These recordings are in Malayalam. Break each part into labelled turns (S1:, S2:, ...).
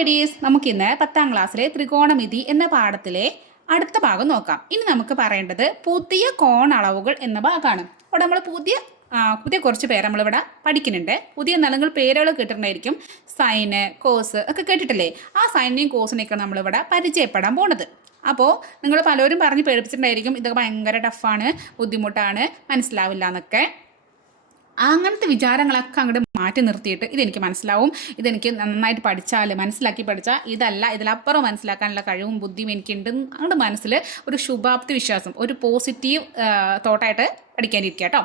S1: ഐഡിയസ് നമുക്കിന്ന് പത്താം ക്ലാസ്സിലെ ത്രികോണമിതി എന്ന പാഠത്തിലെ അടുത്ത ഭാഗം നോക്കാം. ഇനി നമുക്ക് പറയേണ്ടത് പുതിയ കോണളവുകൾ എന്ന ഭാഗമാണ്. അവിടെ നമ്മൾ പുതിയ പുതിയ കുറച്ച് പേര് നമ്മളിവിടെ പഠിക്കുന്നുണ്ട്. പുതിയ നിലങ്ങൾ പേരുകൾ കേട്ടിട്ടുണ്ടായിരിക്കും. സൈന് കോസ് ഒക്കെ കേട്ടിട്ടില്ലേ? ആ സൈനെയും കോസിനെയൊക്കെ നമ്മളിവിടെ പരിചയപ്പെടാൻ പോണത്. അപ്പോൾ നിങ്ങൾ പലരും പറഞ്ഞ് പേടിപ്പിച്ചിട്ടുണ്ടായിരിക്കും ഇതൊക്കെ ഭയങ്കര ടഫാണ് ബുദ്ധിമുട്ടാണ് മനസ്സിലാവില്ല എന്നൊക്കെ. അങ്ങനത്തെ വിചാരങ്ങളൊക്കെ അങ്ങോട്ട് മാറ്റി നിർത്തിയിട്ട് ഇതെനിക്ക് മനസ്സിലാവും. ഇതെനിക്ക് നന്നായിട്ട് പഠിച്ചാൽ മനസ്സിലാക്കി പഠിച്ചാൽ ഇതല്ല ഇതിലപ്പുറം മനസ്സിലാക്കാനുള്ള കഴിവും ബുദ്ധിയും എനിക്കുണ്ട് അങ്ങോട്ട് മനസ്സിൽ ഒരു ശുഭാപ്തി വിശ്വാസം ഒരു പോസിറ്റീവ് തോട്ടായിട്ട് പഠിക്കാനിരിക്കുക കേട്ടോ.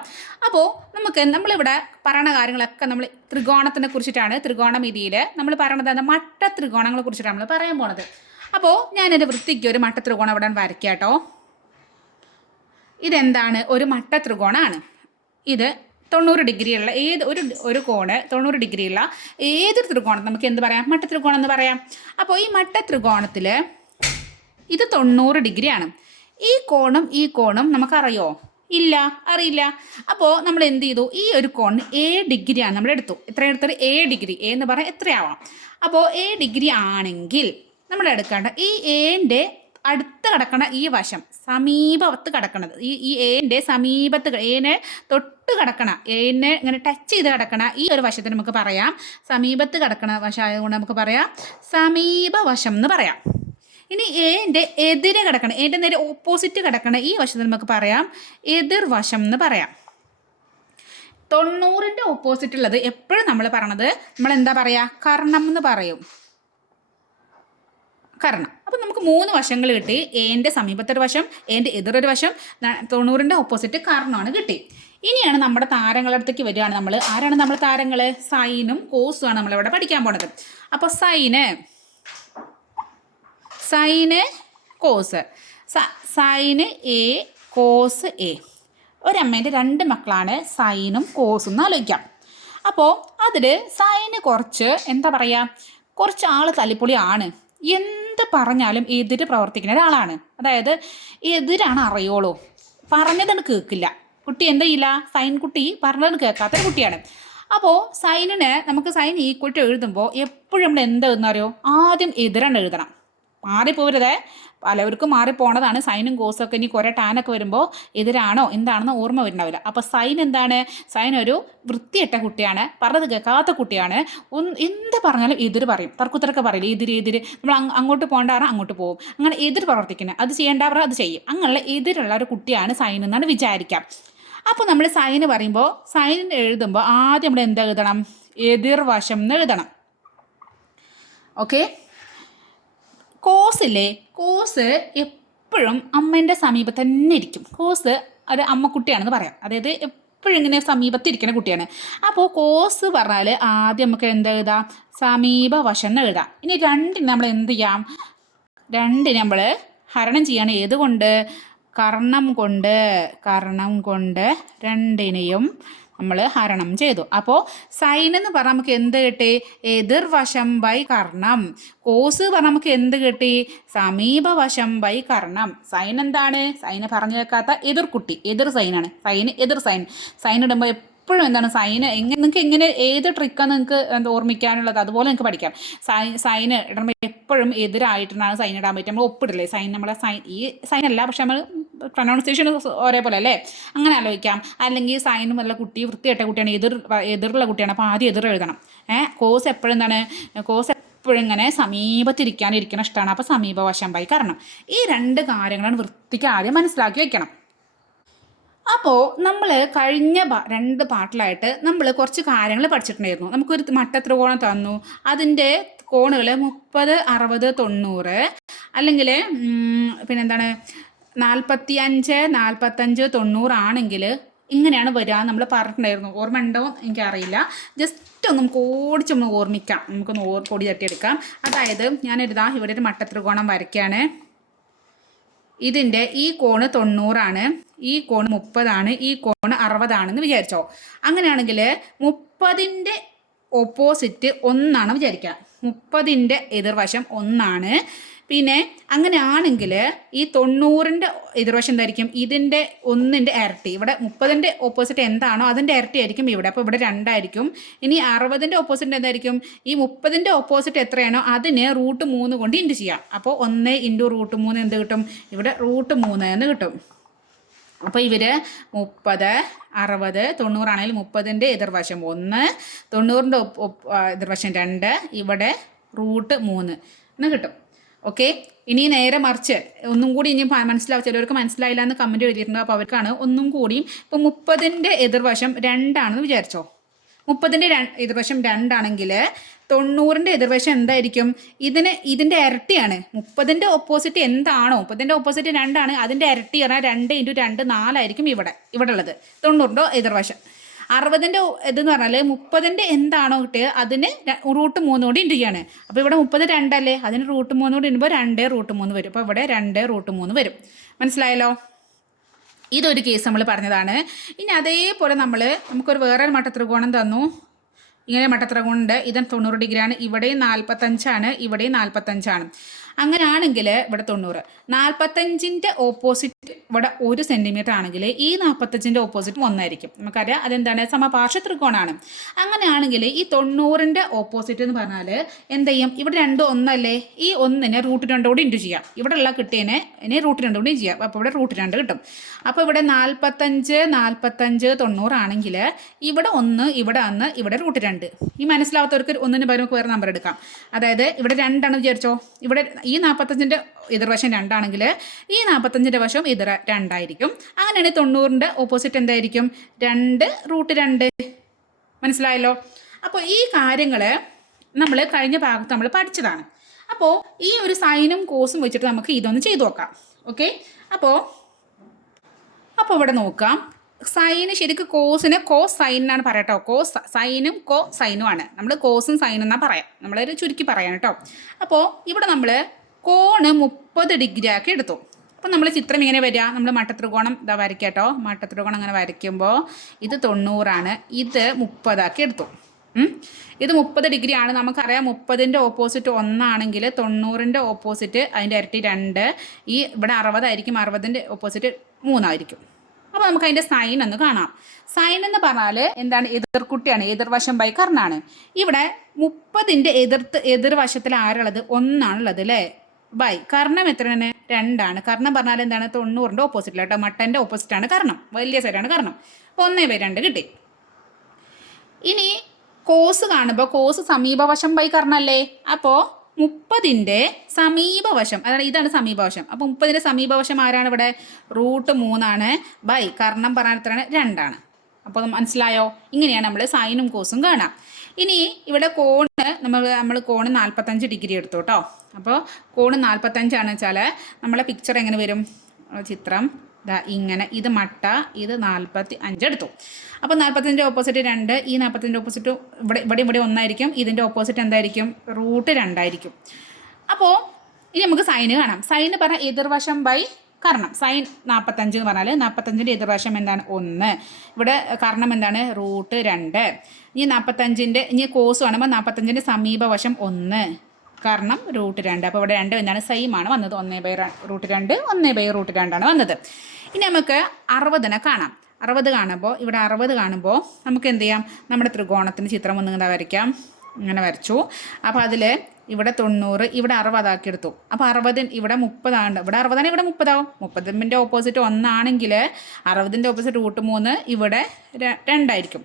S1: അപ്പോൾ നമുക്ക് നമ്മളിവിടെ പറയണ കാര്യങ്ങളൊക്കെ നമ്മൾ ത്രികോണത്തിനെ കുറിച്ചിട്ടാണ് ത്രികോണമിതിയിൽ നമ്മൾ പറയണത് മട്ട ത്രികോണങ്ങളെ കുറിച്ചിട്ടാണ് നമ്മൾ പറയാൻ പോണത്. അപ്പോൾ ഞാൻ എന്റെ വൃത്തിക്ക് ഒരു മട്ട ത്രികോണം ഇവിടെ വരയ്ക്കാം കേട്ടോ. ഇതെന്താണ്? ഒരു മട്ട ത്രികോണമാണ് ഇത് തൊണ്ണൂറ് ഡിഗ്രിയുള്ള ഏത് ഒരു ഒരു കോണ് തൊണ്ണൂറ് ഡിഗ്രിയുള്ള ഏതൊരു ത്രികോണം നമുക്ക് എന്ത് പറയാം? മട്ട ത്രികോണം എന്ന് പറയാം. അപ്പോൾ ഈ മട്ട ത്രികോണത്തിൽ ഇത് തൊണ്ണൂറ് ഡിഗ്രിയാണ്. ഈ കോണും ഈ കോണും നമുക്കറിയോ? ഇല്ല അറിയില്ല. അപ്പോൾ നമ്മൾ എന്ത് ചെയ്തു? ഈ ഒരു കോണിന് ഏ ഡിഗ്രിയാണ് നമ്മൾ എടുത്തു. എത്ര എടുത്തത്? A degree. എ എന്ന് പറഞ്ഞാൽ എത്രയാവാം? അപ്പോൾ എ ഡിഗ്രി ആണെങ്കിൽ നമ്മൾ എടുക്കേണ്ട ഈ ഏന്റെ അടുത്ത് കിടക്കണ ഈ വശം സമീപത്ത് കിടക്കണത്. ഈ ഈ ഏന്റെ സമീപത്ത് ഏനെ തൊട്ട് കിടക്കണ ഏനെ ഇങ്ങനെ ടച്ച് ചെയ്ത് കിടക്കണ ഈ ഒരു വശത്തിന് നമുക്ക് പറയാം. സമീപത്ത് കിടക്കണ വശമായതുകൊണ്ട് നമുക്ക് പറയാം. സമീപ വശം എന്ന് പറയാം. ഇനി ഏന്റെ എതിരെ കിടക്കണം ഏന്റെ നേരെ ഓപ്പോസിറ്റ് കിടക്കണ ഈ വശത്തിന് നമുക്ക് പറയാം. എതിർവശം എന്ന് പറയാം. തൊണ്ണൂറിന്റെ ഓപ്പോസിറ്റ് ഉള്ളത് എപ്പോഴും നമ്മൾ പറയണത് നമ്മൾ എന്താ പറയുക കർണം എന്ന് പറയും. കർണം അപ്പം നമുക്ക് മൂന്ന് വശങ്ങൾ കിട്ടി. ഏന്റെ സമീപത്തൊരു വശം എന്റെ എതിരൊരു വശം തൊണ്ണൂറിന്റെ ഓപ്പോസിറ്റ് കാരണമാണ് കിട്ടി. ഇനിയാണ് നമ്മുടെ താരങ്ങളുടെ അടുത്തേക്ക് വരികയാണ് നമ്മൾ ആരാണ് നമ്മൾ താരങ്ങൾ സൈനും കോസും ആണ് നമ്മളിവിടെ പഠിക്കാൻ പോണത്. അപ്പോൾ sine sine cos sine A cos A. ഒരമ്മേന്റെ രണ്ട് മക്കളാണ് സൈനും കോസും എന്ന് ആലോചിക്കാം. അപ്പോൾ അതിൽ സൈന് കുറച്ച് എന്താ പറയുക കുറച്ച് ആൾ തല്ലിപ്പൊളിയാണ്. എന്ത് പറഞ്ഞാലും എതിര് പ്രവർത്തിക്കുന്ന ഒരാളാണ്. അതായത് എതിരാണ് അറിയോളൂ. പറഞ്ഞതിന് കേൾക്കില്ല. കുട്ടി എന്താ ചെയ്യില്ല? സൈൻ കുട്ടി പറഞ്ഞത് കേൾക്കാത്തൊരു കുട്ടിയാണ്. അപ്പോൾ സൈനിന് നമുക്ക് സൈൻ ഈക്വൽ ടു എഴുതുമ്പോൾ എപ്പോഴും നമ്മൾ എന്താ എഴുതുന്നറിയോ ആദ്യം എതിരാണ് എഴുതണം. മാറിപ്പോരുതേ പലവർക്കും മാറിപ്പോണതാണ്. സൈനും കോസും ഒക്കെ ഇനി കുറേ ടാനൊക്കെ വരുമ്പോൾ എതിരാണോ എന്താണെന്ന് ഓർമ്മ വരുന്നവരില്ല അപ്പോൾ സൈൻ എന്താണ്? സൈൻ ഒരു വൃത്തിയിട്ട കുട്ടിയാണ്. പറഞ്ഞത് കേൾക്കാത്ത കുട്ടിയാണ്. ഒന്ന് എന്ത് പറഞ്ഞാലും എതിര് പറയും. തർക്കുത്തരൊക്കെ പറയില്ല? എതിര് എതിര്. നമ്മൾ അങ്ങോട്ട് പോകണ്ടാറ അങ്ങോട്ട് പോകും. അങ്ങനെ എതിർ പ്രവർത്തിക്കുന്നത് അത് ചെയ്യേണ്ടവർ അത് ചെയ്യും. അങ്ങനെയുള്ള എതിരുള്ള ഒരു കുട്ടിയാണ് സൈൻ എന്നാണ് വിചാരിക്കാം. അപ്പോൾ നമ്മൾ സൈന് പറയുമ്പോൾ സൈൻ എഴുതുമ്പോൾ ആദ്യം നമ്മൾ എന്താ എഴുതണം? എതിർവശം എന്ന് എഴുതണം. ഓക്കെ? കോസില്ലേ കോസ് എപ്പോഴും അമ്മേന്റെ സമീപത്ത് തന്നെ ഇരിക്കും. കോസ് ഒരു അമ്മക്കുട്ടിയാണെന്ന് പറയാം. അതായത് എപ്പോഴും ഇങ്ങനെ സമീപത്തിരിക്കുന്ന കുട്ടിയാണ്. അപ്പോൾ കോസ് പറഞ്ഞാൽ ആദ്യം നമുക്ക് എന്താ എഴുതാം? സമീപവശം എന്ന് എഴുതാം. ഇനി രണ്ടിന് നമ്മൾ എന്ത് ചെയ്യാം? രണ്ടിന് നമ്മൾ ഹരണം ചെയ്യാണ്. ഏതുകൊണ്ട് കർണം കൊണ്ട്. കർണം കൊണ്ട് രണ്ടിനെയും നമ്മൾ ഹരണം ചെയ്തു. അപ്പോൾ സൈൻ എന്ന് പറഞ്ഞാൽ നമുക്ക് എന്ത് കിട്ടി? എതിർവശം ബൈ കർണം. കോസ് പറഞ്ഞാൽ നമുക്ക് എന്ത് കിട്ടി? സമീപവശം ബൈ കർണം. സൈൻ എന്താണ്? സൈന് പറഞ്ഞു കേൾക്കാത്ത എതിർക്കുട്ടി എതിർ സൈനാണ്. സൈന് എതിർ സൈൻ. സൈൻ ഇടുമ്പോൾ എപ്പോഴും എന്താണ് സൈന് എങ്ങനെ നിങ്ങൾക്ക് എങ്ങനെ ഏത് ട്രിക്കാണ് നിങ്ങൾക്ക് എന്താ ഓർമ്മിക്കാനുള്ളത് അതുപോലെ നിങ്ങൾക്ക് പഠിക്കാം. സൈ സൈന് ഇടുമ്പോൾ എപ്പോഴും എതിരായിട്ടാണ് സൈൻ ഇടാൻ പറ്റുക. നമ്മൾ ഒപ്പിടില്ലേ? സൈൻ നമ്മളെ സൈൻ ഈ സൈൻ അല്ല പക്ഷെ നമ്മൾ പ്രൊനൗൺസിയേഷൻ ഒരേപോലെ അല്ലേ? അങ്ങനെ ആലോചിക്കാം. അല്ലെങ്കിൽ സൈൻ നല്ല കുട്ടി വൃത്തിയായിട്ട കുട്ടിയാണ് എതിർ എതിരുള്ള കുട്ടിയാണ് അപ്പോൾ ആദ്യം എതിർ എഴുതണം. ഏഹ് കോസ് എപ്പോഴും എന്താണ്? കോസ് എപ്പോഴും ഇങ്ങനെ സമീപത്തിരിക്കാനിരിക്കണ ഇഷ്ടമാണ് അപ്പോൾ സമീപവശം പോയി കാരണം ഈ രണ്ട് കാര്യങ്ങളാണ് വൃത്തിക്ക് ആദ്യം മനസ്സിലാക്കി വെക്കണം. അപ്പോൾ നമ്മൾ കഴിഞ്ഞ രണ്ട് പാട്ടിലായിട്ട് നമ്മൾ കുറച്ച് കാര്യങ്ങൾ പഠിച്ചിട്ടുണ്ടായിരുന്നു. നമുക്കൊരു മട്ട ത്രികോണം തന്നു. അതിന്റെ കോണുകൾ മുപ്പത് അറുപത് തൊണ്ണൂറ്. അല്ലെങ്കിൽ പിന്നെന്താണ്? നാൽപ്പത്തി അഞ്ച് നാൽപ്പത്തഞ്ച് തൊണ്ണൂറാണെങ്കിൽ ഇങ്ങനെയാണ് വരിക നമ്മൾ പറഞ്ഞിട്ടുണ്ടായിരുന്നു. ഓർമ്മ ഉണ്ടോ? എനിക്കറിയില്ല. ജസ്റ്റ് ഒന്ന് നമുക്ക് ഓടിച്ചൊന്ന് ഓർമ്മിക്കാം. നമുക്കൊന്ന് ഓർ പൊടി തട്ടിയെടുക്കാം. അതായത് ഞാനൊരിതാ ഇവിടെ ഒരു മട്ടത്രികോണം വരയ്ക്കുകയാണ് ഇതിന്റെ ഈ കോണ് തൊണ്ണൂറാണ് ഈ കോണ് മുപ്പതാണ് ഈ കോണ് അറുപതാണെന്ന് വിചാരിച്ചോ. അങ്ങനെയാണെങ്കിൽ മുപ്പതിന്റെ ഓപ്പോസിറ്റ് ഒന്നാണ് വിചാരിക്കുക. മുപ്പതിന്റെ എതിർവശം ഒന്നാണ്. പിന്നെ അങ്ങനെ ആണെങ്കിൽ ഈ തൊണ്ണൂറിന്റെ എതിർവശം എന്തായിരിക്കും? ഇതിന്റെ ഒന്നിന്റെ ഇരട്ടി. ഇവിടെ മുപ്പതിന്റെ ഓപ്പോസിറ്റ് എന്താണോ അതിന്റെ ഇരട്ടി ആയിരിക്കും ഇവിടെ. അപ്പോൾ ഇവിടെ രണ്ടായിരിക്കും. ഇനി അറുപതിന്റെ ഓപ്പോസിറ്റ് എന്തായിരിക്കും? ഈ മുപ്പതിന്റെ ഓപ്പോസിറ്റ് എത്രയാണോ അതിന് റൂട്ട് മൂന്ന് കൊണ്ട് ഇന്റു ചെയ്യാം. അപ്പോൾ ഒന്ന് ഇന്റു റൂട്ട് മൂന്ന് എന്ത് കിട്ടും? ഇവിടെ റൂട്ട് മൂന്ന് എന്ന് കിട്ടും. അപ്പോൾ ഇവർ മുപ്പത് അറുപത് തൊണ്ണൂറാണെങ്കിൽ മുപ്പതിന്റെ എതിർവശം ഒന്ന് തൊണ്ണൂറിന്റെ എതിർവശം രണ്ട് ഇവിടെ റൂട്ട് മൂന്ന് എന്ന് കിട്ടും. ഓക്കെ? ഇനി നേരെ മറിച്ച്. ഒന്നും കൂടി ഇനി മനസ്സിലാവും. ചിലവർക്ക് മനസ്സിലായില്ല എന്ന് കമന്റ് എഴുതിയിട്ടുണ്ട്. അപ്പോൾ അവർക്കാണ് ഒന്നും കൂടിയും ഇപ്പോൾ മുപ്പതിന്റെ എതിർവശം രണ്ടാണെന്ന് വിചാരിച്ചോ? മുപ്പതിന്റെ എതിർവശം രണ്ടാണെങ്കിൽ തൊണ്ണൂറിന്റെ എതിർവശം എന്തായിരിക്കും? ഇതിന് ഇതിന്റെ ഇരട്ടിയാണ്. മുപ്പതിന്റെ ഓപ്പോസിറ്റ് എന്താണോ? മുപ്പതിന്റെ ഓപ്പോസിറ്റ് രണ്ടാണ്. അതിന്റെ ഇരട്ടി പറഞ്ഞാൽ രണ്ട് ഇന്റു രണ്ട് നാലായിരിക്കും ഇവിടെ. ഇവിടെ ഉള്ളത് തൊണ്ണൂറിന്റെ എതിർവശം. അറുപതിന്റെ ഇതെന്ന് പറഞ്ഞാൽ മുപ്പതിന്റെ എന്താണോ കിട്ടിയത് അതിന് റൂട്ട് മൂന്ന് കൂടി ചെയ്യാണ് അപ്പോൾ ഇവിടെ മുപ്പത് രണ്ടല്ലേ? അതിന് റൂട്ട് മൂന്ന് കൂടി ഇടുമ്പോൾ രണ്ട് റൂട്ട് മൂന്ന് വരും. അപ്പോൾ ഇവിടെ രണ്ട് റൂട്ട് മൂന്ന് വരും. മനസ്സിലായല്ലോ? ഇതൊരു കേസ് നമ്മൾ പറഞ്ഞതാണ്. ഇനി അതേപോലെ നമ്മൾ നമുക്കൊരു വേറൊരു മട്ടത്രികോണം തന്നു. ഇങ്ങനെ മട്ടത്രികോണം ഉണ്ട് ഇത് തൊണ്ണൂറ് ഡിഗ്രിയാണ്. ഇവിടെയും നാൽപ്പത്തഞ്ചാണ് ഇവിടെയും നാൽപ്പത്തഞ്ചാണ് അങ്ങനെയാണെങ്കിൽ ഇവിടെ തൊണ്ണൂറ്. നാൽപ്പത്തഞ്ചിന്റെ ഓപ്പോസിറ്റ് ഇവിടെ ഒരു സെന്റിമീറ്റർ ആണെങ്കിൽ ഈ നാൽപ്പത്തഞ്ചിന്റെ ഓപ്പോസിറ്റ് ഒന്നായിരിക്കും. നമുക്കറിയാം അതെന്താണ്? സമപാർശ്വ ത്രികോണമാണ് അങ്ങനെയാണെങ്കിൽ ഈ തൊണ്ണൂറിന്റെ ഓപ്പോസിറ്റ് എന്ന് പറഞ്ഞാൽ എന്ത് ചെയ്യും? ഇവിടെ രണ്ട് ഒന്നല്ലേ? ഈ ഒന്നിനെ റൂട്ട് രണ്ട് കൂടി ഇന്റു ചെയ്യാം. ഇവിടെ ഉള്ള കിട്ടിയതിനെ ഇനി റൂട്ട് രണ്ട് കൂടി ചെയ്യാം. അപ്പോൾ ഇവിടെ റൂട്ട് രണ്ട് കിട്ടും. അപ്പോൾ ഇവിടെ നാൽപ്പത്തഞ്ച് നാൽപ്പത്തഞ്ച് തൊണ്ണൂറാണെങ്കിൽ ഇവിടെ ഒന്ന് ഇവിടെ ഒന്ന് ഇവിടെ റൂട്ട് രണ്ട്. ഈ മനസ്സിലാവാത്തവർക്ക് ഒന്നിന് പകരം വേറെ നമ്പർ എടുക്കാം. അതായത് ഇവിടെ രണ്ടാണ് വിചാരിച്ചോ? ഇവിടെ ഈ നാൽപ്പത്തഞ്ചിന്റെ എതിർവശം രണ്ടാണെങ്കിൽ ഈ നാൽപ്പത്തഞ്ചിന്റെ വശം എതിർ രണ്ടായിരിക്കും. അങ്ങനെയാണെങ്കിൽ തൊണ്ണൂറിന്റെ ഓപ്പോസിറ്റ് എന്തായിരിക്കും? രണ്ട് റൂട്ട് രണ്ട്. മനസ്സിലായല്ലോ? അപ്പോൾ ഈ കാര്യങ്ങൾ നമ്മൾ കഴിഞ്ഞ ഭാഗത്ത് നമ്മൾ പഠിച്ചതാണ്. അപ്പോൾ ഈ ഒരു സൈനും കോസും വെച്ചിട്ട് നമുക്ക് ഇതൊന്ന് ചെയ്തു നോക്കാം. ഓക്കെ? അപ്പോൾ അപ്പോൾ ഇവിടെ നോക്കാം. സൈന് ശരിക്കും കോസിന് കോ സൈൻ എന്നാണ് പറയാം കേട്ടോ കോ സൈനും കോ സൈനുമാണ് നമ്മൾ കോസും സൈനും എന്നാണ് പറയാം. നമ്മളൊരു ചുരുക്കി പറയാം കേട്ടോ. അപ്പോൾ ഇവിടെ നമ്മൾ കോണ് മുപ്പത് ഡിഗ്രി ആക്കി എടുത്തു. അപ്പം നമ്മൾ ചിത്രം ഇങ്ങനെ വരിക. നമ്മൾ മട്ടത്രികോണം ഇതാ വരയ്ക്കാം കേട്ടോ. മട്ടത്രികോണം അങ്ങനെ വരയ്ക്കുമ്പോൾ ഇത് തൊണ്ണൂറാണ്. ഇത് മുപ്പതാക്കി എടുത്തു. ഇത് മുപ്പത് ഡിഗ്രി ആണ്. നമുക്കറിയാം മുപ്പതിന്റെ ഓപ്പോസിറ്റ് ഒന്നാണെങ്കിൽ തൊണ്ണൂറിന്റെ ഓപ്പോസിറ്റ് അതിന്റെ ഇരട്ടി രണ്ട്. ഈ ഇവിടെ അറുപതായിരിക്കും അറുപതിന്റെ ഓപ്പോസിറ്റ് മൂന്നായിരിക്കും. അപ്പോൾ നമുക്ക് അതിന്റെ സൈൻ ഒന്ന് കാണാം. സൈൻ എന്ന് പറഞ്ഞാൽ എന്താണ്? എതിർക്കുട്ടിയാണ്. എതിർവശം ബൈ കർണാണ് ഇവിടെ മുപ്പതിന്റെ എതിർത്ത് എതിർവശത്തിൽ ആരുള്ളത്? ഒന്നാണുള്ളത് അല്ലേ? ബൈ. കർണം എത്രയാണ്? രണ്ടാണ്. കർണം പറഞ്ഞാൽ എന്താണ്? തൊണ്ണൂറിന്റെ ഓപ്പോസിറ്റ് കേട്ടോ. മട്ടന്റെ ഓപ്പോസിറ്റാണ് കർണം. വലിയ സൈഡാണ് കർണം. അപ്പോൾ ഒന്നേ ബൈ രണ്ട് കിട്ടി. ഇനി കോസ് കാണുമ്പോൾ കോസ് സമീപവശം ബൈ കർണല്ലേ അപ്പോൾ മുപ്പതിന്റെ സമീപവശം. അതാണ് ഇതാണ് സമീപവശം. അപ്പോൾ മുപ്പതിന്റെ സമീപവശം ആരാണ് ഇവിടെ? റൂട്ട് മൂന്നാണ് ബൈ കർണം പറഞ്ഞാൽ എത്രയാണ്? രണ്ടാണ്. അപ്പോൾ മനസ്സിലായോ? ഇങ്ങനെയാണ് നമ്മൾ സൈനും കോസും കാണാം. ഇനി ഇവിടെ കോണ് നമ്മൾ നമ്മൾ കോണ് നാൽപ്പത്തഞ്ച് ഡിഗ്രി എടുത്തു കേട്ടോ അപ്പോൾ കോണ് നാൽപ്പത്തഞ്ചാണ് വെച്ചാൽ നമ്മളെ പിക്ചർ എങ്ങനെ വരും? ചിത്രം ദാ ഇങ്ങനെ ഇത് മട്ട ഇത് നാൽപ്പത്തി അഞ്ചെടുത്തു അപ്പോൾ നാൽപ്പത്തഞ്ചിന്റെ ഓപ്പോസിറ്റ് രണ്ട് ഈ നാൽപ്പത്തഞ്ചിന്റെ ഓപ്പോസിറ്റ് ഇവിടെ ഇവിടെ ഇവിടെ ഒന്നായിരിക്കും ഇതിന്റെ ഓപ്പോസിറ്റ് എന്തായിരിക്കും? റൂട്ട് രണ്ടായിരിക്കും. അപ്പോൾ ഇനി നമുക്ക് സൈന് കാണാം. സൈന് പറഞ്ഞാൽ എതിർവശം ബൈ കർണം സൈൻ നാൽപ്പത്തഞ്ച് എന്ന് പറഞ്ഞാൽ നാൽപ്പത്തഞ്ചിന്റെ എതിർവശം എന്താണ്? ഒന്ന്. ഇവിടെ കാരണം എന്താണ്? റൂട്ട് രണ്ട്. ഇനി നാൽപ്പത്തഞ്ചിന്റെ ഇനി കോസ് കാണുമ്പോൾ നാൽപ്പത്തഞ്ചിന്റെ സമീപവശം ഒന്ന്. കാരണം റൂട്ട് രണ്ട്. അപ്പോൾ ഇവിടെ രണ്ട് എന്താണ്? സെയിം ആണ് വന്നത്. ഒന്നേ ബൈ റൂട്ട് രണ്ട് ഒന്നേ ബൈ റൂട്ട് രണ്ടാണ് വന്നത്. ഇനി നമുക്ക് അറുപതിനെ കാണാം. അറുപത് കാണുമ്പോൾ ഇവിടെ അറുപത് കാണുമ്പോൾ നമുക്ക് എന്ത് ചെയ്യാം? നമ്മുടെ ത്രികോണത്തിന് ചിത്രം ഒന്നും വരയ്ക്കാം. ഇങ്ങനെ വരച്ചു. അപ്പോൾ അതിൽ ഇവിടെ തൊണ്ണൂറ് ഇവിടെ അറുപതാക്കി എടുത്തു. അപ്പോൾ അറുപതിന് ഇവിടെ മുപ്പതാണ് ഇവിടെ അറുപതാണ് ഇവിടെ മുപ്പതാവും. മുപ്പതിന്റെ ഓപ്പോസിറ്റ് ഒന്നാണെങ്കിൽ അറുപതിന്റെ ഓപ്പോസിറ്റ് റൂട്ട് മൂന്ന് ഇവിടെ രണ്ടായിരിക്കും.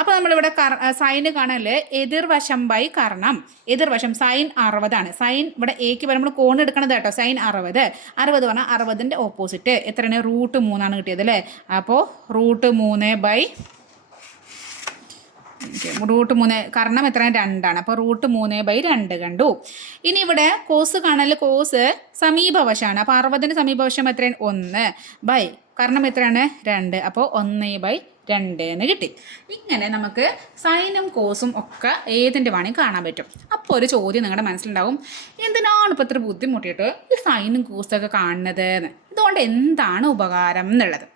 S1: അപ്പോൾ നമ്മളിവിടെ കർ സൈന് കാണൽ എതിർവശം ബൈ കർണം. എതിർവശം സൈൻ അറുപതാണ്. സൈൻ ഇവിടെ എക്ക് വരുമ്പോൾ കോൺ എടുക്കണത് കേട്ടോ. സൈൻ അറുപത്. അറുപത് പറഞ്ഞാൽ അറുപതിന്റെ ഓപ്പോസിറ്റ് എത്രയാണ്? റൂട്ട് മൂന്നാണ് കിട്ടിയത് അല്ലേ? അപ്പോൾ റൂട്ട് മൂന്ന് ബൈ റൂട്ട് മൂന്ന് കർണം എത്ര രണ്ടാണ്. അപ്പോൾ റൂട്ട് മൂന്ന് ബൈ രണ്ട് കണ്ടു. ഇനി ഇവിടെ കോസ് കാണാൻ കോസ് സമീപവശമാണ് അപ്പോൾ അറുപതിന് സമീപവശം എത്രയാണ്? ഒന്ന് ബൈ. കർണം എത്രയാണ്? രണ്ട്. അപ്പോൾ ഒന്ന് ബൈ രണ്ട് എന്ന് കിട്ടി. ഇങ്ങനെ നമുക്ക് സൈനും കോസും ഒക്കെ ഏതിന്റെ വേണമെങ്കിൽ കാണാൻ പറ്റും. അപ്പോൾ ഒരു ചോദ്യം നിങ്ങളുടെ മനസ്സിലുണ്ടാവും. എന്തിനാണ് ഇപ്പോൾ ഇത്ര ബുദ്ധിമുട്ടിയിട്ട് ഈ സൈനും കോസൊക്കെ കാണുന്നത് എന്ന്? ഇതുകൊണ്ട് എന്താണ് ഉപകാരം എന്നുള്ളത്?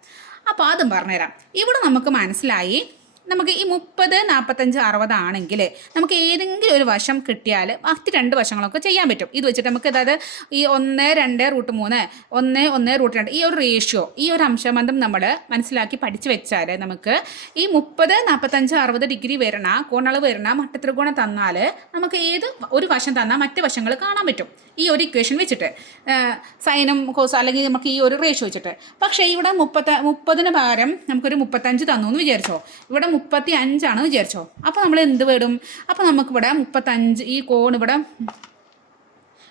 S1: അപ്പോൾ അതും പറഞ്ഞുതരാം. ഇവിടെ നമുക്ക് മനസ്സിലായി നമുക്ക് ഈ മുപ്പത് നാൽപ്പത്തഞ്ച് അറുപതാണെങ്കിൽ നമുക്ക് ഏതെങ്കിലും ഒരു വശം കിട്ടിയാൽ മറ്റ് രണ്ട് വശങ്ങളൊക്കെ ചെയ്യാൻ പറ്റും. ഇത് വെച്ചിട്ട് നമുക്ക് അതായത് ഈ ഒന്ന് രണ്ട് റൂട്ട് മൂന്ന് ഒന്ന് ഒന്ന് റൂട്ട് രണ്ട് ഈ ഒരു റേഷ്യോ ഈ ഒരു അംശബന്ധം നമ്മൾ മനസ്സിലാക്കി പഠിച്ചു വെച്ചാൽ നമുക്ക് ഈ മുപ്പത് നാൽപ്പത്തഞ്ച് അറുപത് ഡിഗ്രി വരണ കോണളവ് വരണ മട്ടത്രികോണം തന്നാൽ നമുക്ക് ഏത് ഒരു വശം തന്നാൽ മറ്റ് വശങ്ങൾ കാണാൻ പറ്റും. ഈ ഒരു ഇക്വേഷൻ വെച്ചിട്ട് സൈനും കോസ് അല്ലെങ്കിൽ നമുക്ക് ഈ ഒരു റേഷ്യോ വെച്ചിട്ട്. പക്ഷേ ഇവിടെ മുപ്പത്ത മുപ്പതിന് പകരം നമുക്കൊരു മുപ്പത്തഞ്ച് തന്നു എന്ന് വിചാരിച്ചോ? ഇവിടെ മുപ്പത്തി അഞ്ചാണെന്ന് വിചാരിച്ചോ? അപ്പോൾ നമ്മൾ എന്ത് വേടും? അപ്പോൾ നമുക്കിവിടെ മുപ്പത്തഞ്ച് ഈ കോൺ ഇവിടെ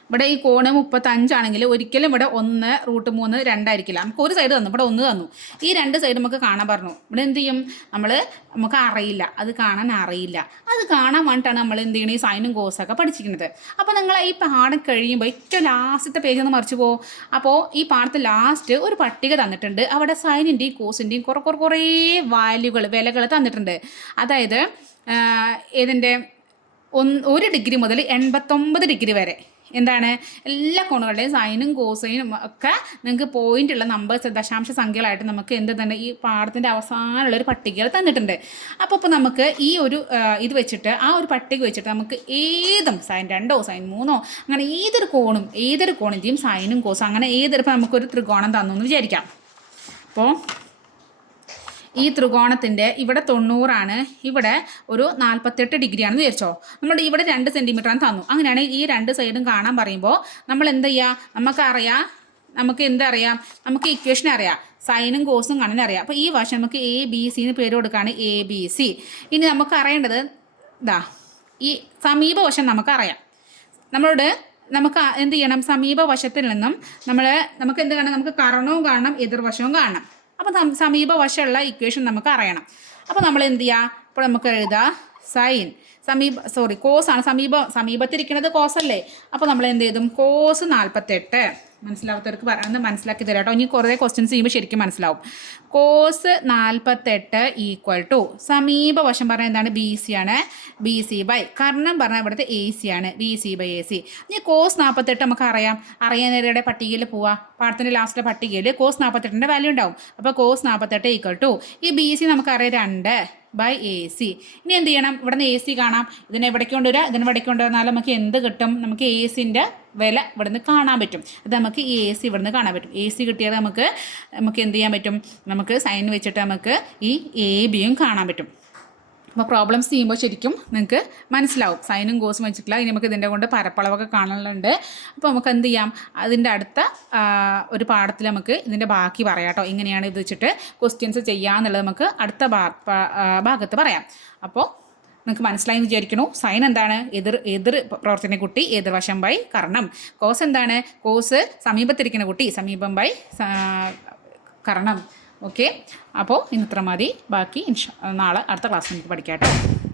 S1: ഇവിടെ ഈ കോണ് മുപ്പത്തഞ്ചാണെങ്കിൽ ഒരിക്കലും ഇവിടെ ഒന്ന് റൂട്ട് മൂന്ന് രണ്ടായിരിക്കില്ല. നമുക്ക് ഒരു സൈഡ് തന്നു ഇവിടെ ഒന്ന് തന്നു. ഈ രണ്ട് സൈഡ് നമുക്ക് കാണാൻ പറഞ്ഞു. ഇവിടെ എന്ത് ചെയ്യും? നമ്മൾ നമുക്ക് അറിയില്ല. അത് കാണാൻ അറിയില്ല. അത് കാണാൻ വേണ്ടിയിട്ടാണ് നമ്മൾ എന്ത് ചെയ്യണം? ഈ സൈനും കോസൊക്കെ പഠിച്ചിരിക്കുന്നത്. അപ്പോൾ നിങ്ങൾ ഈ പാഠം കഴിയുമ്പോൾ ഏറ്റവും ലാസ്റ്റത്തെ പേജ് ഒന്ന് മറിച്ച് പോകും അപ്പോൾ ഈ പാഠത്തെ ലാസ്റ്റ് ഒരു പട്ടിക തന്നിട്ടുണ്ട്. അവിടെ സൈനിന്റെയും കോസിന്റെയും കുറേ കുറേ കുറേ വാല്യൂകൾ വിലകൾ തന്നിട്ടുണ്ട്. അതായത് ഇതിന്റെ ഒന്ന് ഒരു ഡിഗ്രി മുതൽ എൺപത്തൊമ്പത് ഡിഗ്രി വരെ. എന്താണ്? എല്ലാ കോണുകളുടെയും സൈനും കോസൈനും ഒക്കെ നിങ്ങൾക്ക് പോയിന്റ് ഉള്ള നമ്പേഴ്സ് ദശാംശ സംഖ്യകളായിട്ട് നമുക്ക് എന്ത് തന്നെ ഈ പാഠത്തിന്റെ അവസാനമുള്ള ഒരു പട്ടികകൾ തന്നിട്ടുണ്ട്. അപ്പോൾ ഇപ്പോൾ നമുക്ക് ഈ ഒരു ഇത് വെച്ചിട്ട് ആ ഒരു പട്ടിക വെച്ചിട്ട് നമുക്ക് ഏതും സൈൻ രണ്ടോ സൈൻ മൂന്നോ അങ്ങനെ ഏതൊരു കോണും ഏതൊരു കോണിന്റെയും സൈനും കോസും അങ്ങനെ ഏതൊരു ഇപ്പോൾ നമുക്കൊരു ത്രികോണം തന്നു എന്ന് വിചാരിക്കാം. അപ്പോൾ ഈ ത്രികോണത്തിന്റെ ഇവിടെ തൊണ്ണൂറാണ്. ഇവിടെ ഒരു നാൽപ്പത്തെട്ട് ഡിഗ്രിയാണെന്ന് വിചാരിച്ചോ. നമ്മുടെ ഇവിടെ രണ്ട് സെന്റിമീറ്ററാണ് തന്നു. അങ്ങനെയാണെങ്കിൽ ഈ രണ്ട് സൈഡും കാണാൻ പറയുമ്പോൾ നമ്മൾ എന്ത് ചെയ്യുക നമുക്കറിയാം നമുക്ക് എന്തറിയാം നമുക്ക് ഇക്വേഷൻ അറിയാം. സൈനും കോസും കാണാൻ അറിയാം. അപ്പോൾ ഈ വശം നമുക്ക് എ ബി സി എന്ന് പേര് കൊടുക്കുകയാണ് എ ബി സി ഇനി നമുക്ക് അറിയേണ്ടത് ഇതാ ഈ സമീപവശം നമുക്കറിയാം നമ്മളോട് നമുക്ക് എന്ത് ചെയ്യണം? സമീപവശത്തിൽ നിന്നും നമ്മൾ നമുക്ക് എന്ത് കാണണം? നമുക്ക് കരണവും കാണണം എതിർവശവും കാണണം. അപ്പോൾ സം- സമീപവശമുള്ള ഇക്വേഷൻ നമുക്ക് അറിയണം. അപ്പോൾ നമ്മൾ എന്ത് ചെയ്യുക ഇപ്പോൾ നമുക്ക് എഴുതാം സൈൻ സമീപ സോറി കോസാണ് സമീപ സമീപത്തിരിക്കുന്നത് കോസല്ലേ അപ്പോൾ നമ്മൾ എന്ത് ചെയ്തും കോസ് നാൽപ്പത്തെട്ട് മനസ്സിലാവാത്തവർക്ക് പറയുന്നത് മനസ്സിലാക്കി തരാം കേട്ടോ ഇനി കുറേ ക്വസ്റ്റ്യൻസ് ചെയ്യുമ്പോൾ ശരിക്കും മനസ്സിലാവും. കോസ് നാൽപ്പത്തെട്ട് ഈക്വൽ ടു സമീപവശം പറഞ്ഞാൽ എന്താണ്? ബി സി ആണ്. ബി സി ബൈ കർണം പറഞ്ഞാൽ ഇവിടുത്തെ എ സി ആണ്. B C by A C ഇനി കോസ് നാൽപ്പത്തെട്ട് നമുക്ക് അറിയാം. അറിയാൻ അറിയാവുന്നവരുടെ പട്ടികയിൽ പോവാം. പാഠത്തിന്റെ ലാസ്റ്റിലെ പട്ടികയിൽ കോസ് നാൽപ്പത്തെട്ടിന്റെ വാല്യൂ ഉണ്ടാവും. അപ്പോൾ കോസ് നാൽപ്പത്തെട്ട് ഈക്വൽ ടു ഈ ബി സി നമുക്കറിയാം രണ്ട് ബൈ എ സി ഇനി എന്ത് ചെയ്യണം? ഇവിടെ നിന്ന് എ സി കാണാം. ഇതിനെ ഇവിടേക്ക് കൊണ്ടുവരിക ഇതിനെ ഇവിടേക്ക് കൊണ്ടുവന്നാൽ നമുക്ക് എന്ത് കിട്ടും? നമുക്ക് എ സിന്റെ വില ഇവിടുന്ന് കാണാൻ പറ്റും. അത് നമുക്ക് എ സി ഇവിടുന്ന് കാണാൻ പറ്റും. എ സി കിട്ടിയാൽ നമുക്ക് നമുക്ക് എന്ത് ചെയ്യാൻ പറ്റും? നമുക്ക് സൈൻ വെച്ചിട്ട് നമുക്ക് ഈ എ ബിയും കാണാൻ പറ്റും. അപ്പോൾ പ്രോബ്ലംസ് ചെയ്യുമ്പോൾ ശരിക്കും നിങ്ങൾക്ക് മനസ്സിലാവും. സൈനും കോസും വെച്ചിട്ടില്ല. ഇനി നമുക്ക് ഇതിന്റെ കൊണ്ട് പരപ്പളവൊക്കെ കാണാനുണ്ട്. അപ്പോൾ നമുക്ക് എന്ത് ചെയ്യാം? അതിന്റെ അടുത്ത ഒരു പാഠത്തിൽ നമുക്ക് ഇതിന്റെ ബാക്കി പറയാം കേട്ടോ. ഇങ്ങനെയാണ് ഇത് വെച്ചിട്ട് ക്വസ്റ്റ്യൻസ് ചെയ്യാമെന്നുള്ളത് നമുക്ക് അടുത്ത ഭാഗത്ത് പറയാം. അപ്പോൾ നിങ്ങൾക്ക് മനസ്സിലായി എന്ന് വിചാരിക്കണു. സൈൻ എന്താണ്? എതിർ എതിർ പ്രവർത്തന കുട്ടി എതിർവശം ബൈ കർണം. കോസ് എന്താണ്? കോസ് സമീപത്തിരിക്കുന്ന കുട്ടി സമീപം ബൈ കർണം. ഓക്കെ അപ്പോൾ ഇന്നത്ര മതി. ബാക്കി നാളെ അടുത്ത ക്ലാസ് നമുക്ക് പഠിക്കാം കേട്ടോ